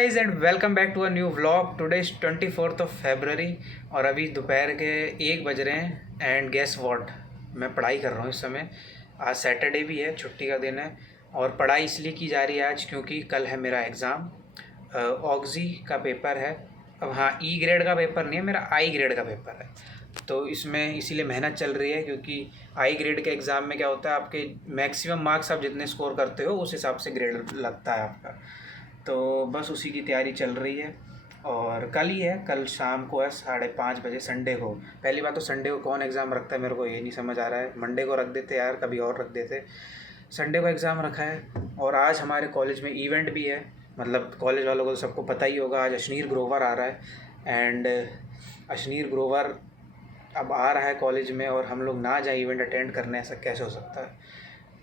Guys and welcome back to a new vlog. Today is 24 फरवरी और अभी दोपहर के 1 बज रहे हैं। एंड गेस व्हाट, मैं पढ़ाई कर रहा हूँ इस समय। आज सैटरडे भी है, छुट्टी का दिन है और पढ़ाई इसलिए की जा रही है आज क्योंकि कल है मेरा एग्ज़ाम। ऑक्जी का पेपर है। अब हाँ, ई ग्रेड का पेपर नहीं है, मेरा आई ग्रेड का पेपर है। तो इसमें इसीलिए मेहनत चल रही है क्योंकि आई ग्रेड के एग्ज़ाम में क्या होता है, आपके मैक्सिमम मार्क्स आप जितने स्कोर करते हो उस हिसाब से ग्रेड लगता है आपका। तो बस उसी की तैयारी चल रही है और कल ही है, कल शाम को है 5:30 बजे, संडे को। पहली बात तो संडे को कौन एग्ज़ाम रखता है, मेरे को ये नहीं समझ आ रहा है। मंडे को रख देते यार, कभी और रख देते। संडे को एग्ज़ाम रखा है और आज हमारे कॉलेज में इवेंट भी है। मतलब कॉलेज वालों को तो सबको पता ही होगा, आज अशनीर ग्रोवर आ रहा है। एंड अशनीर ग्रोवर अब आ रहा है कॉलेज में और हम लोग ना जाए इवेंट अटेंड करने, ऐसा कैसे हो सकता है।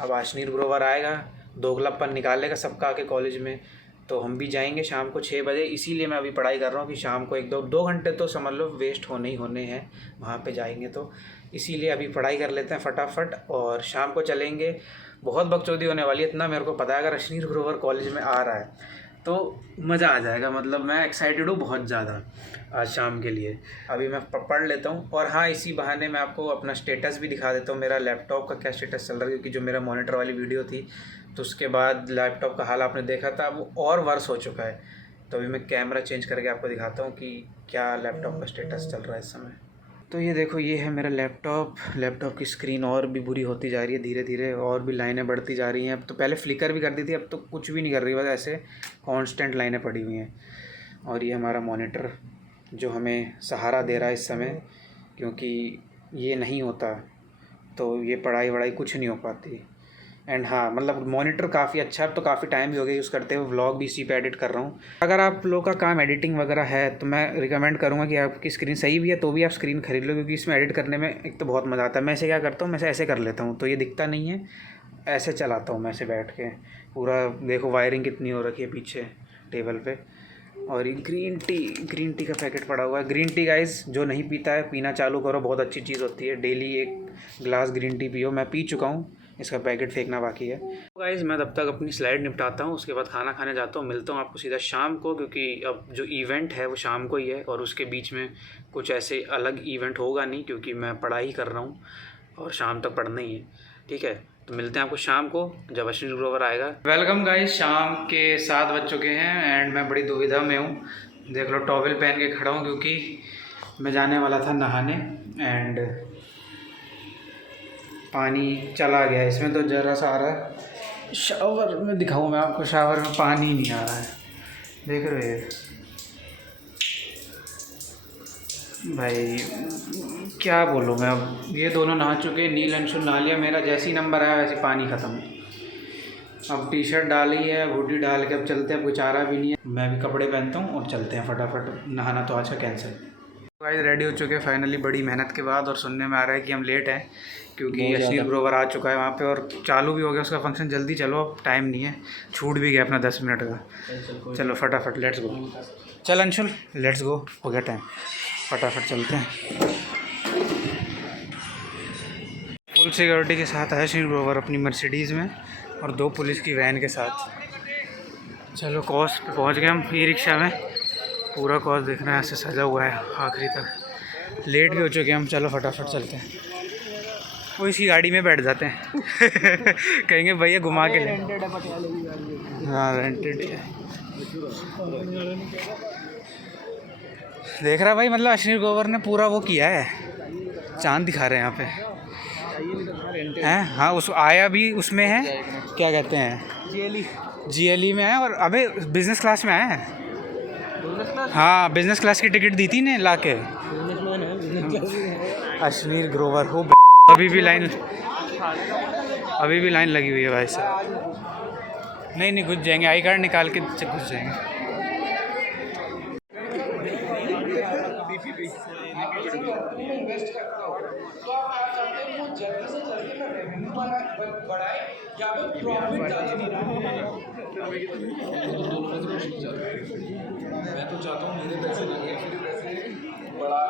अब अशनीर ग्रोवर आएगा, दोगलापन निकालेगा सबका आके कॉलेज में, तो हम भी जाएंगे शाम को 6 बजे। इसीलिए मैं अभी पढ़ाई कर रहा हूँ कि शाम को 1-2 घंटे तो समझ लो वेस्ट होने ही होने हैं वहाँ पे जाएंगे। तो इसीलिए अभी पढ़ाई कर लेते हैं फटाफट और शाम को चलेंगे। बहुत बकचोदी होने वाली है, इतना मेरे को पता है। अगर अशनीर ग्रोवर कॉलेज में आ रहा है तो मज़ा आ जाएगा। मतलब मैं एक्साइटेड हूँ बहुत ज़्यादा आज शाम के लिए। अभी मैं पढ़ लेता हूँ और हाँ, इसी बहाने मैं आपको अपना स्टेटस भी दिखा देता हूँ, मेरा लैपटॉप का क्या स्टेटस चल रहा है। क्योंकि जो मेरा मॉनिटर वाली वीडियो थी तो उसके बाद लैपटॉप का हाल आपने देखा था, वो और वर्स हो चुका है। तो अभी मैं कैमरा चेंज करके आपको दिखाता हूँ कि क्या लैपटॉप का स्टेटस चल रहा है इस समय। तो ये देखो, ये है मेरा लैपटॉप की स्क्रीन और भी बुरी होती जा रही है धीरे धीरे, और भी लाइनें बढ़ती जा रही हैं। अब तो पहले फ्लिकर भी कर दी थी, अब तो कुछ भी नहीं कर रही, बस ऐसे कांस्टेंट लाइनें पड़ी हुई हैं। और ये हमारा मॉनिटर जो हमें सहारा दे रहा है इस समय, क्योंकि ये नहीं होता तो ये पढ़ाई वढ़ाई कुछ नहीं हो पाती। एंड हाँ, मतलब मॉनिटर काफ़ी अच्छा है। अब तो काफ़ी टाइम भी हो गया यूज़ करते हुए, व्लॉग भी इसी पे एडिट कर रहा हूँ। अगर आप लोग का काम एडिटिंग वगैरह है तो मैं रिकमेंड करूँगा कि आपकी स्क्रीन सही भी है तो भी आप स्क्रीन खरीद लो, क्योंकि इसमें एडिट करने में एक तो बहुत मज़ा आता है। मैं ऐसे क्या करता हूँ, मैं ऐसे कर लेता हूँ तो ये दिखता नहीं है, ऐसे चलाता हूँ मैं ऐसे बैठ के पूरा। देखो वायरिंग कितनी हो रखी है पीछे टेबल पे। और ये ग्रीन टी का पैकेट पड़ा हुआ है। ग्रीन टी गाइस जो नहीं पीता है, पीना चालू करो, बहुत अच्छी चीज़ होती है। डेली 1 गिलास ग्रीन टी पियो। मैं पी चुका हूँ, इसका पैकेट फेंकना बाकी है। तो गाइस मैं तब तक अपनी स्लाइड निपटाता हूँ, उसके बाद खाना खाने जाता हूँ। मिलता हूँ आपको सीधा शाम को, क्योंकि अब जो इवेंट है वो शाम को ही है और उसके बीच में कुछ ऐसे अलग इवेंट होगा नहीं, क्योंकि मैं पढ़ाई कर रहा हूँ और शाम तक पढ़ना ही है। ठीक है, तो मिलते हैं आपको शाम को जब अशनीर ग्रोवर आएगा। वेलकम गाइस, शाम के 7 बज चुके हैं एंड मैं बड़ी दुविधा में हूँ। देख लो, टॉवल पहन के खड़ा हूँ क्योंकि मैं जाने वाला था नहाने एंड पानी चला गया इसमें, तो ज़रा सा आ रहा है। शावर में दिखाऊँ मैं आपको, शावर में पानी नहीं आ रहा है, देख रहे हो भाई, क्या बोलूँ मैं। अब ये दोनों नहा चुके, नील अंशुल नहा लिया, मेरा जैसे ही नंबर आया वैसे पानी ख़त्म। अब टी शर्ट डाली है, हुडी डाल के अब चलते हैं, कोई चारा भी नहीं है। मैं भी कपड़े पहनता हूँ और चलते हैं फटाफट। नहाना तो आज का कैंसिल। गाइस रेडी हो चुके हैं फाइनली, बड़ी मेहनत के बाद। और सुनने में आ रहा है कि हम लेट हैं क्योंकि अशनीर ग्रोवर आ चुका है वहाँ पे और चालू भी हो गया उसका फंक्शन। जल्दी चलो, अब टाइम नहीं है, छूट भी गया अपना 10 मिनट का। चलो फटाफट, लेट्स गो। चल अंशुल, लेट्स गो, हो गया टाइम, फटाफट चलते हैं। फुल सिक्योरिटी के साथ है अशनीर ग्रोवर अपनी मर्सिडीज़ में और 2 पुलिस की वैन के साथ। चलो कॉस पे पहुँच गए हम, ई रिक्शा में। पूरा कॉस देखना है, ऐसे सजा हुआ है आखिरी तक। लेट भी हो चुके हैं हम, चलो फटाफट चलते हैं। वो इसी गाड़ी में बैठ जाते हैं कहेंगे भैया घुमा के ले। हाँ रेंटेड है, देख रहा भाई। मतलब अशनीर ग्रोवर ने पूरा वो किया है, चांद दिखा रहे हैं यहाँ पे हैं। हाँ, उस आया भी उसमें है, क्या कहते हैं, GLE में है। और अबे बिज़नेस क्लास में आया है। हाँ, बिज़नेस क्लास की टिकट दी थी ने ला के। अशनीर ग्रोवर हो, अभी भी लाइन लगी हुई है भाई साहब। नहीं घुस जाएंगे, आई कार्ड निकाल के घुस जाएंगे। मैं तो चाहता हूँ मेरे पैसे लगे, बड़ा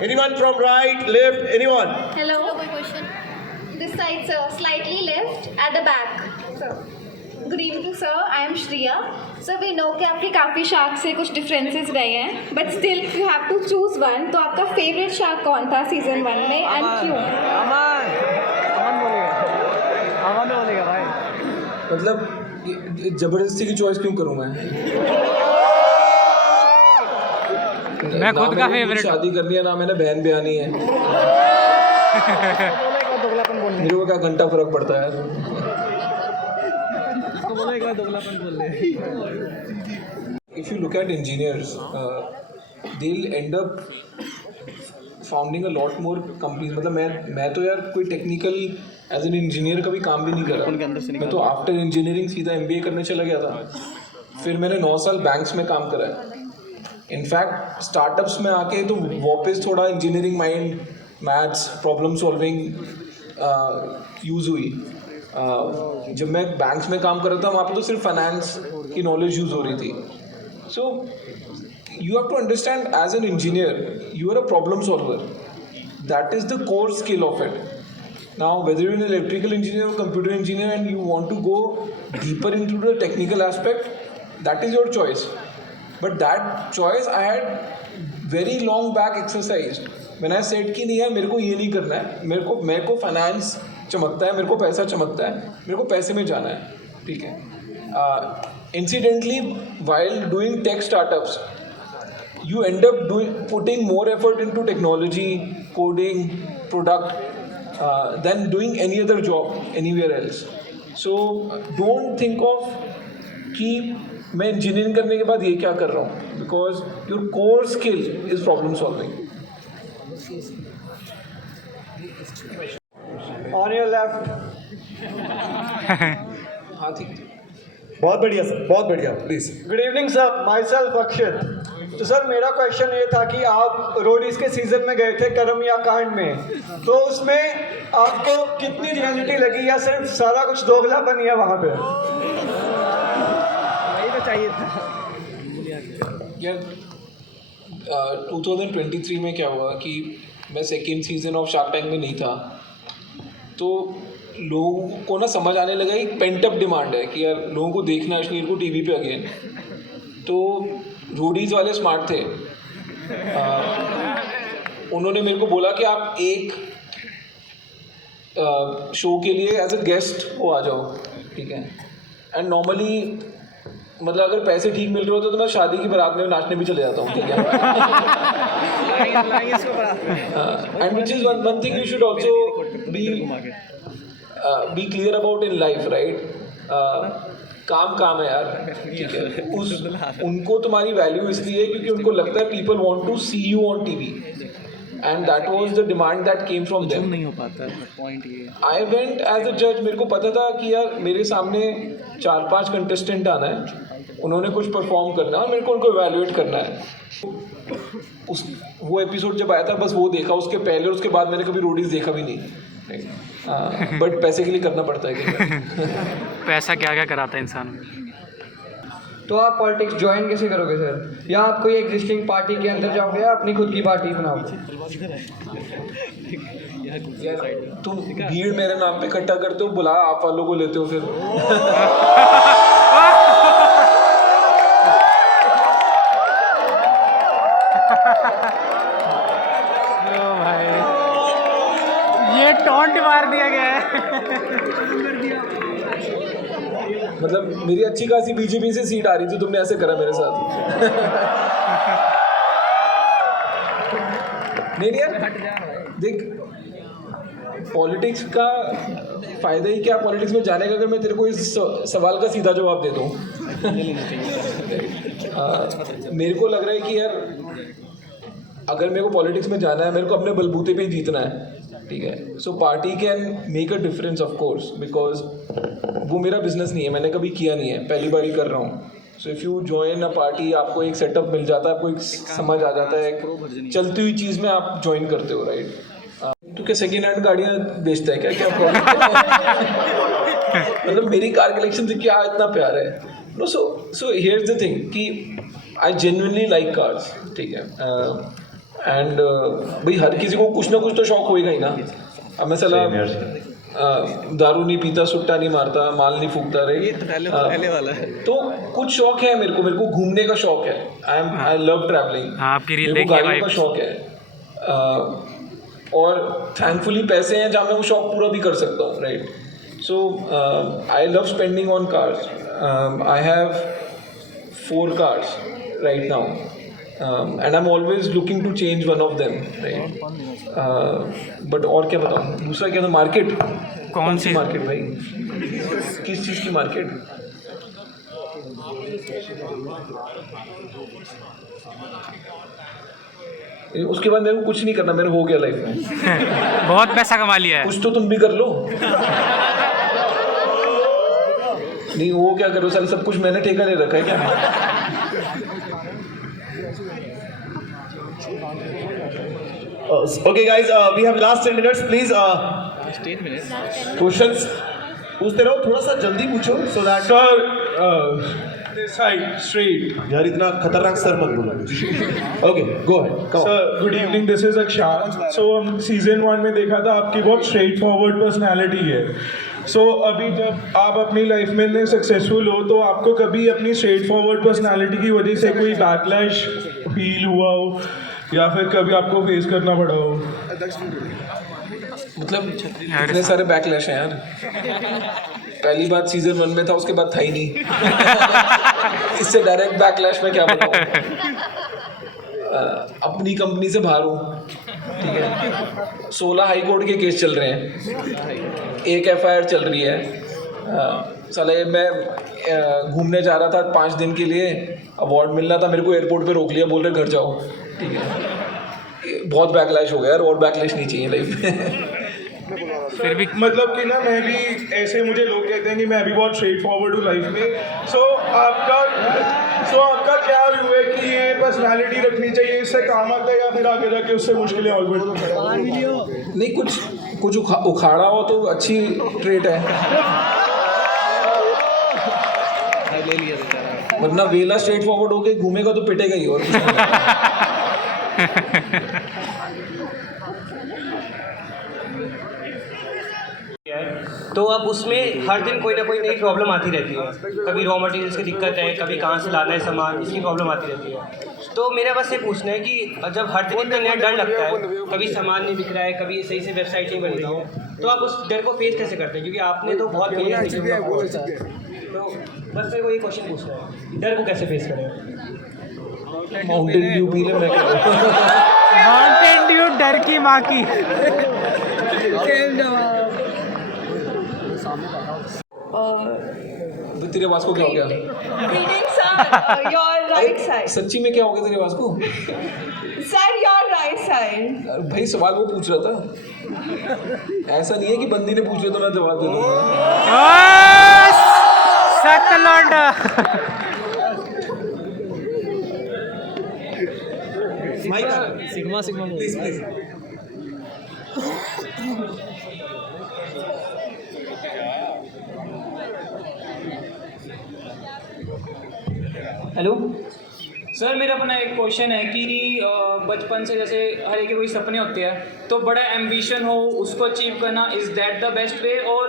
Anyone from right, left, anyone? Hello. Question. This this side, sir. Slightly left at the back. Sir. Good evening, sir. I am Shriya. Sir, we know कि आपकी काफ़ी शार्क से कुछ डिफरेंसेस रहे हैं, but still you have to choose one. तो आपका favourite shark कौन था सीजन 1 में एंड क्यों? अमन बोलेगा भाई. मतलब जबरदस्ती की चॉइस क्यों करूं मैं खुद का फेवरेट. शादी करनी है ना, मैंने बहन ब्यानी है. मेरे को क्या घंटा फर्क पड़ता है. If you look at engineers, they'll end up founding a lot more companies. मतलब मैं तो यार कोई टेक्निकल एज एन इंजीनियर कभी काम भी नहीं करा. मैं तो आफ्टर इंजीनियरिंग सीधा MBA करने चला गया था. फिर मैंने 9 साल बैंक्स में काम करा है. इनफैक्ट स्टार्टअप्स में आके तो वापस थोड़ा engineering mind, maths, problem solving use हुई. जब मैं बैंक्स में काम कर रहा था वहाँ पे तो सिर्फ फाइनेंस की नॉलेज यूज़ हो रही थी. So you have to understand as an engineer you are a problem solver. That is the core skill of it. Now whether you an electrical engineer और computer engineer and you want to go deeper into the technical aspect, that is your choice. But that choice I had very long back exercise when I said कि नहीं यार मेरे को ये नहीं करना है. मेरे को फाइनेंस चमकता है, मेरे को पैसा चमकता है, मेरे को पैसे में जाना है. ठीक है. Incidentally while doing tech startups you end up putting more effort into technology, coding, product than doing any other job anywhere else. So don't think of कि मैं इंजीनियरिंग करने के बाद ये क्या कर रहा हूँ, because your core skill is problem solving. On your left. हाँ ठीक. बहुत बढ़िया सर, बहुत बढ़िया. Please. Good evening sir, my self अक्षित. तो सर मेरा क्वेश्चन ये था कि आप रोडीज के सीजन में गए थे कर्म या कांड में, तो उसमें आपको कितनी रियलिटी लगी या सिर्फ सारा कुछ दोगलापन ही है वहाँ पे? यही तो चाहिए था यार. 2023 में क्या हुआ कि मैं second season of shark tank में नहीं था, तो लोगों को ना समझ आने लगा एक पेंट अप डिमांड है कि यार लोगों को देखना है अश्लील को टीवी पे अगेन. तो रोडीज़ वाले स्मार्ट थे. उन्होंने मेरे को बोला कि आप एक शो के लिए एज अ गेस्ट वो आ जाओ. ठीक है. एंड नॉर्मली मतलब अगर पैसे ठीक मिल रहे होते तो मैं शादी की बारात में नाचने भी चले जाता हूँ. ठीक है. And which is one thing you should also be clear about in life, right. काम है यार. ठीक है. उनको तुम्हारी वैल्यू इसलिए है क्योंकि उनको लगता है people want to see you on TV, and that was the demand that came from them. नहीं हो पाता पॉइंट ये. आई वेंट एज अ जज. मेरे को पता था कि यार मेरे सामने 4-5 कंटेस्टेंट आना है, उन्होंने कुछ परफॉर्म करना है और मेरे को उनको इवैल्यूएट करना है. वो एपिसोड जब आया था बस वो देखा. उसके पहले और उसके बाद मैंने कभी रोडीज देखा भी नहीं. बट पैसे के लिए करना पड़ता है कि पैसा क्या क्या कराता है इंसान. तो आप पॉलिटिक्स ज्वाइन कैसे करोगे सर? या आप कोई एग्जिस्टिंग पार्टी के अंदर जाओगे या अपनी खुद की पार्टी बनाओगे? तुम भीड़ मेरे नाम पे इकट्ठा करते हो, बुला आप वालों को लेते हो फिर. ये टॉन्ट मार दिया गया है. मतलब मेरी अच्छी खासी बीजेपी से सीट आ रही थी, तुमने ऐसे करा मेरे साथ. नहीं यार देख, पॉलिटिक्स का फ़ायदा ही क्या पॉलिटिक्स में जाने का, अगर मैं तेरे को इस सवाल का सीधा जवाब दे दूँ. मेरे को लग रहा है कि यार अगर मेरे को पॉलिटिक्स में जाना है, मेरे को अपने बलबूते पे ही जीतना है. ठीक है. So party can make a difference of course, because वो मेरा बिजनेस नहीं है, मैंने कभी किया नहीं है, पहली बार ही कर रहा हूँ. So if you join a party, आपको एक सेटअप मिल जाता है, आपको एक समझ आ जाता है, एक चलती हुई चीज़ में आप ज्वाइन करते हो, राइट. तो क्या सेकेंड हैंड गाड़ियाँ बेचता है क्या? क्या प्रॉब्लम? मतलब मेरी कार कलेक्शन से क्या इतना प्यार है? No. So here's the thing कि आई जेन्युइनली लाइक कार्स. ठीक है. एंड भाई हर किसी को कुछ ना कुछ तो शौक होएगा ही ना. अब मैं सलाह दारू नहीं पीता, सुट्टा नहीं मारता, माल नहीं फूकता, रहे। ये तो पहले वाला है। तो कुछ शौक है मेरे को घूमने का शौक है। I love travelling. आपकी रील मेरे को देखी गाड़ियों का शौक है, और थैंकफुली पैसे हैं जहाँ मैं वो शौक पूरा भी कर सकता हूँ, right. So I love spending on cars. I have 4 cars right now, and I'm always looking to change one of them, right? But और क्या बताऊँ, दूसरा क्या था, मार्केट। कौन सी मार्केट भाई, किस चीज़ की मार्केट? उसके बाद मेरे को कुछ नहीं करना, मेरा हो गया लाइफ में। बहुत पैसा कमा लिया है। कुछ तो तुम भी कर लो। नहीं वो क्या करो साल, सब कुछ मैंने ठेका ले रखा है क्या? Okay, guys, we have last 10 minutes. Please, questions पूछते रहो, थोड़ा सा जल्दी पूछो, so that This side, straight. यार इतना खतरनाक सर मत बोलो। Okay, go ahead. Come on. Sir, good evening. This is Akshat. So हम season 1 में देखा था आपकी बहुत straight forward personality है. So अभी जब आप अपनी लाइफ में इतने सक्सेसफुल हो, तो आपको कभी अपनी स्ट्रेट फॉरवर्ड पर्सनालिटी की वजह से कोई बैकलैश फील हुआ हो, या फिर कभी आपको फेस करना पड़ा हो? मतलब इतने सारे बैकलैश हैं यार। पहली बात सीजन 1 में था, उसके बाद था ही नहीं। इससे डायरेक्ट बैकलैश में क्या बताऊँ। अपनी कंपनी से बाहर हूँ, ठीक है। 16 हाई कोर्ट के केस चल रहे हैं, 1 FIR चल रही है। साले मैं घूमने जा रहा था 5 दिन के लिए, अवार्ड मिलना था मेरे को, एयरपोर्ट पे रोक लिया, बोल रहे घर जाओ, ठीक है। बहुत बैकलैश हो गया यार, और बैकलैश नहीं चाहिए लाइफ में। फिर भी मतलब कि ना, मैं भी ऐसे, मुझे लोग कहते हैं कि मैं अभी बहुत स्ट्रेट फॉरवर्ड हूँ लाइफ में। सो आपका क्या व्यू है कि ये पर्सनालिटी रखनी चाहिए, इससे काम आता है, या फिर आगे जाके उससे मुश्किलें और बढ़ती? नहीं, कुछ उखाड़ा हो तो अच्छी ट्रेट है, वरना वेला स्ट्रेट फॉरवर्ड होके घूमेगा तो पिटेगा ही। और तो अब उसमें हर दिन कोई ना कोई नई प्रॉब्लम आती रहती है। कभी रॉ मटेरियल्स की दिक्कत है, कभी कहाँ से लाना है सामान, इसकी प्रॉब्लम आती रहती है। तो मेरा बस ये पूछना है कि जब हर दिन इतना नया डर लगता है, कभी सामान नहीं बिक रहा है, कभी सही से वेबसाइट नहीं बन रही है, तो आप उस डर को फेस कैसे करते हैं? क्योंकि आपने तो बहुत तो बस मेरे को ये क्वेश्चन पूछना है, डर को कैसे फेस करें? माउंटेन ड्यू पी ले, मैं माउंटेन ड्यू डर की माँ की। तेरे आवाज को क्या हो गया? Greetings, sir. Your right side. सच्ची में क्या हो गया तेरे आवाज को? Sir, your right side. भाई सवाल वो पूछ रहा था, ऐसा नहीं है कि बंदी ने पूछ रहा तो मैं जवाब दे दूंगा। Sigma please please. Hello sir, मेरा अपना एक क्वेश्चन है कि बचपन से जैसे हर एक के कोई सपने होते हैं, तो बड़ा एम्बिशन हो, उसको अचीव करना, is that the best way? और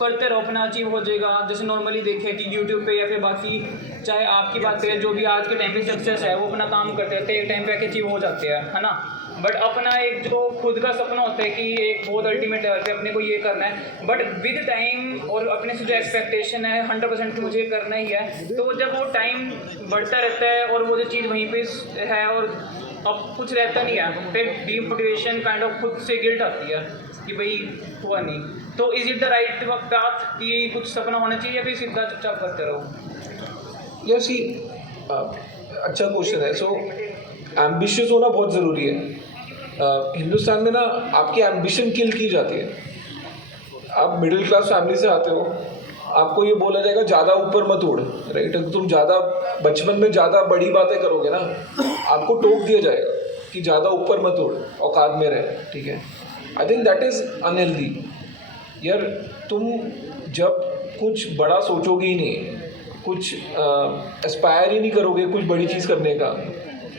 करते रहो, अपना अचीव हो जाएगा। जैसे नॉर्मली देखें कि यूट्यूब पे या फिर बाकी, चाहे आपकी बात करें, जो भी आज के टाइम पे सक्सेस है, वो अपना काम करते रहते हैं, एक टाइम पे आके अचीव हो जाते हैं, है ना। बट अपना एक जो खुद का सपना होता है कि एक बहुत अल्टीमेट लेवल पे अपने को ये करना है, बट विद टाइम और अपने से जो एक्सपेक्टेशन है 100% कि मुझे ये करना ही है, तो जब वो टाइम बढ़ता रहता है और वो जो चीज़ वहीं पे है और अब कुछ रहता नहीं है, फिर डीमोटिवेशन काइंड ऑफ खुद से गिल्ट आती है कि भाई हुआ नहीं। तो is it the right path कि कुछ सपना होना चाहिए, या फिर सीधा चुपचाप करते रहो? यार सी, अच्छा क्वेश्चन है। सो एम्बिशियस होना बहुत ज़रूरी है। हिंदुस्तान में ना आपकी एम्बिशन किल की जाती है। आप मिडिल क्लास फैमिली से आते हो, आपको ये बोला जाएगा ज़्यादा ऊपर मत उड़, राइट। अगर तुम ज़्यादा बचपन में ज़्यादा बड़ी बातें करोगे ना, आपको टोक दिया जाएगा कि ज़्यादा ऊपर मत उड़, औकात में रहे, ठीक है। I think that is unhealthy. यार तुम जब कुछ बड़ा सोचोगे ही नहीं, कुछ एस्पायर ही नहीं करोगे कुछ बड़ी चीज़ करने का,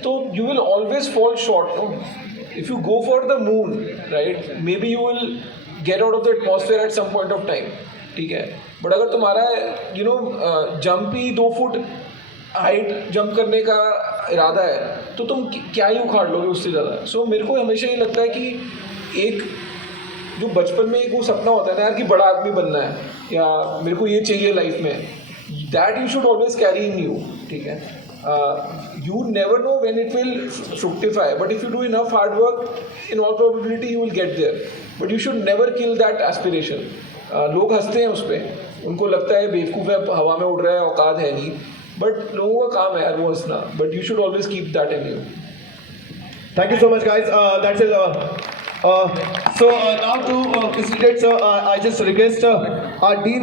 तो you will always fall short. No, if you go for the moon, right, maybe you will get out of the atmosphere at some point of time, ठीक है. बट अगर तुम्हारा जंप ही 2 फुट हाइट जंप करने का इरादा है तो तुम क्या ही उखाड़ लोगे उससे ज़्यादा. सो मेरे को हमेशा ये लगता है कि एक जो बचपन में एक वो सपना होता है ना यार कि बड़ा आदमी बनना है या मेरे को ये चाहिए लाइफ में, that you should always carry in you, ठीक है. You never know when it will fructify, but if you do enough hard work, in all probability you will get there. But you should never kill that aspiration. लोग हंसते हैं उस पर, उनको लगता है बेवकूफ़ है, हवा में उड़ रहा है, औकात है नहीं, बट लोगों का काम है यार वो हंसना. But you should always keep that in you. Thank you so much, guys. That's it. So now to facilitate, sir, I just request our dean.